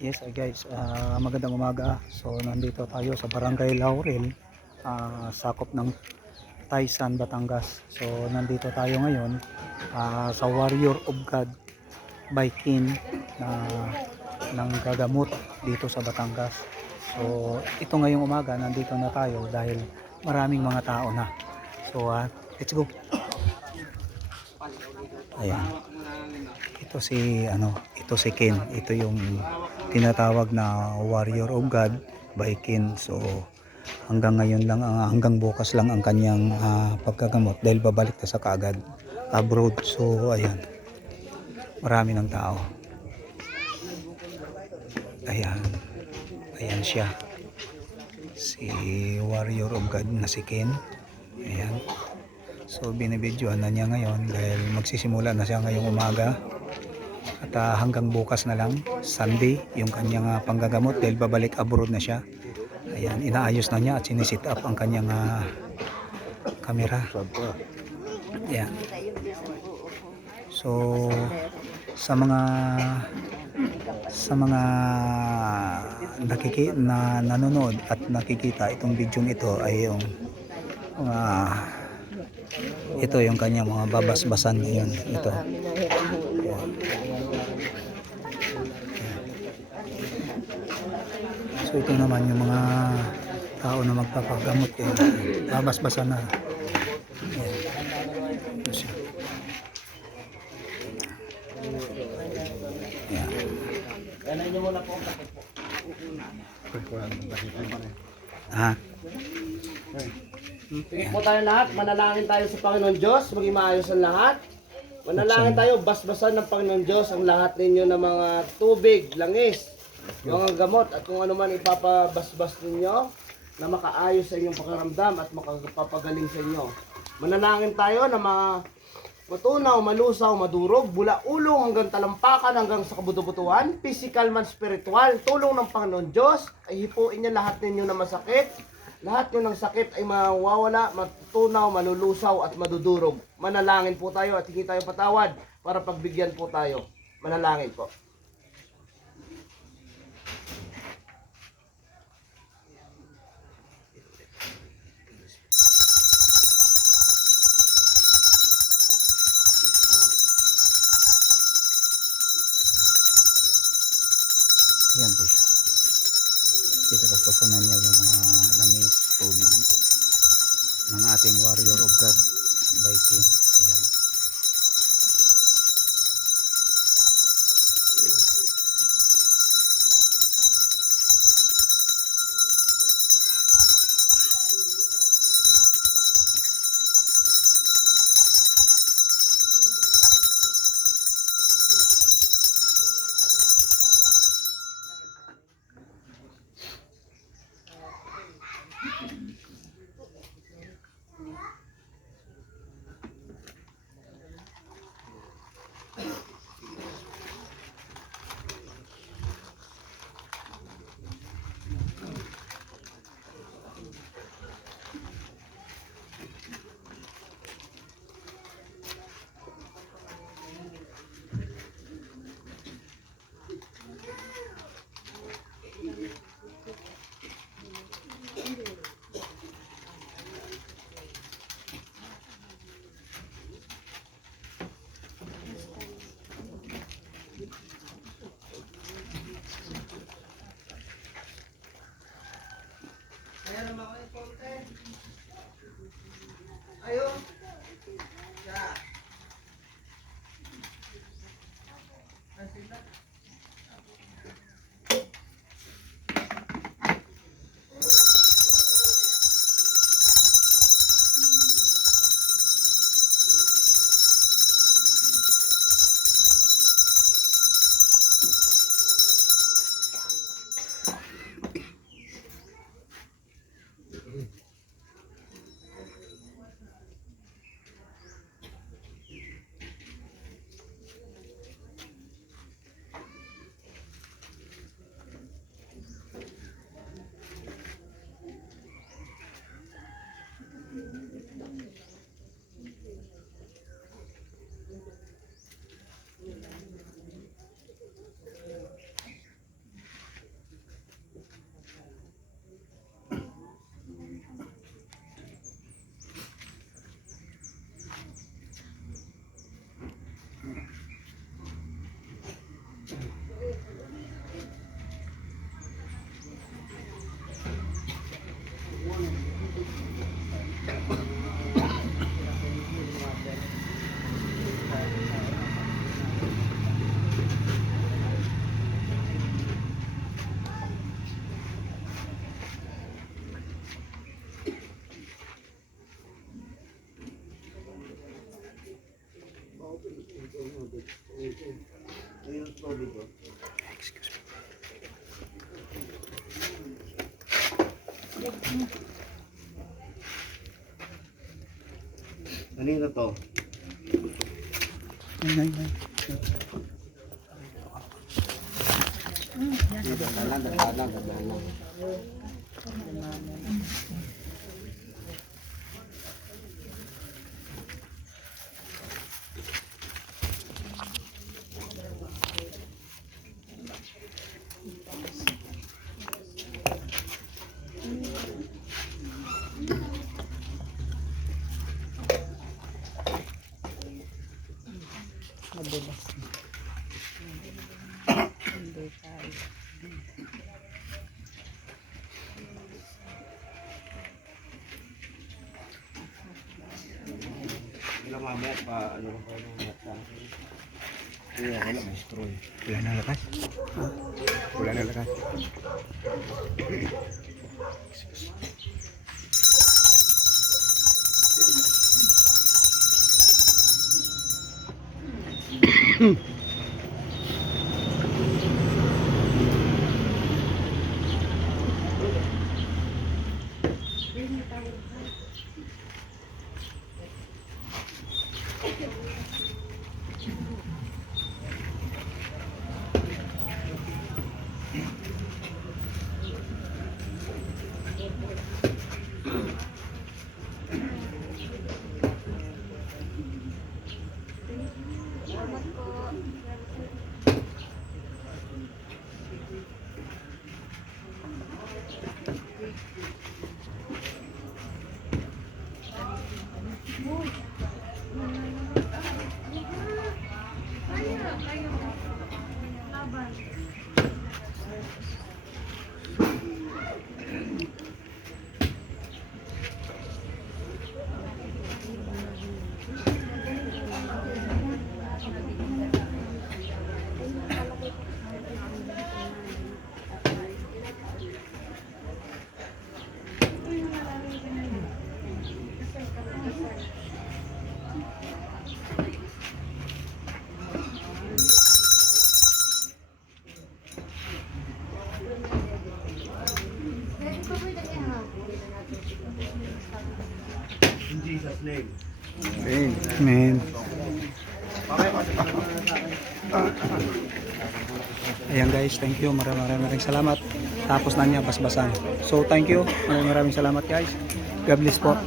Yes, guys, magandang umaga. So nandito tayo sa Barangay Laurel, sakop ng Taysan, Batangas. So nandito tayo ngayon sa Warrior of God Biking na ng gagamot dito sa Batangas. So ito ngayong umaga nandito na tayo dahil maraming mga tao na. So let's go. Ayan. Ito si Ken. Ito yung tinatawag na Warrior of God by Ken. So hanggang ngayon lang, hanggang bukas lang ang kanyang pagkagamot dahil babalik na sa kaagad abroad. So ayan, marami ng tao. Ayan, ayan siya, si Warrior of God na si Ken. Ayan. So binibidyohan na niya ngayon dahil magsisimula na siya ngayong umaga. At hanggang bukas na lang, Sunday, yung kanyang panggagamot dahil babalik abroad na siya. Ayan, inaayos na niya at sinisit up ang kanyang camera. Ayan. So, sa mga nanonood at nakikita itong video ito ay yung ito yung kanyang mga babasbasan ngayon. Ito. So ito naman yung mga tao na magpapagamot, babasbasan na. Ito siya. Ha? Sige po tayo lahat, manalangin tayo sa Panginoon Diyos, maging maayos ang lahat. Manalangin tayo, basbasan ng Panginoon Diyos ang lahat ninyo ng mga tubig, langis, mga gamot at kung ano man ipapabasbas ninyo na makaayos sa inyong pakiramdam at makapapagaling sa inyo. Manalangin tayo na matunaw, malusaw, madurog, mula ulo hanggang talampakan hanggang sa kabuto-butuhan, physical man spiritual, tulong ng Panginoon Diyos, ay hipuin niya lahat ninyo na masakit. Lahat nyo ng sakit ay mawawala, matutunaw, malulusaw at madudurog. Manalangin po tayo at hindi tayo patawad para pagbigyan po tayo. Manalangin po. Ayan po siya. Pinagpasanan niya yung mga langis, tubig ng ating Warrior of God by Ken. Ayan. tubig. Oh. Excuse me. Kanino to? Ay. Dahan-dahan. Madulas. Hindi tayo. Ilang mamaya pa, ano ko ng mata. Iya, wala may straw. Wala na lakas. Ha? Wala na lakas. In Jesus' name. Amen. Ayan guys, thank you. Maraming salamat. Tapos na niya basbasan. So thank you. Maraming salamat guys. God bless po.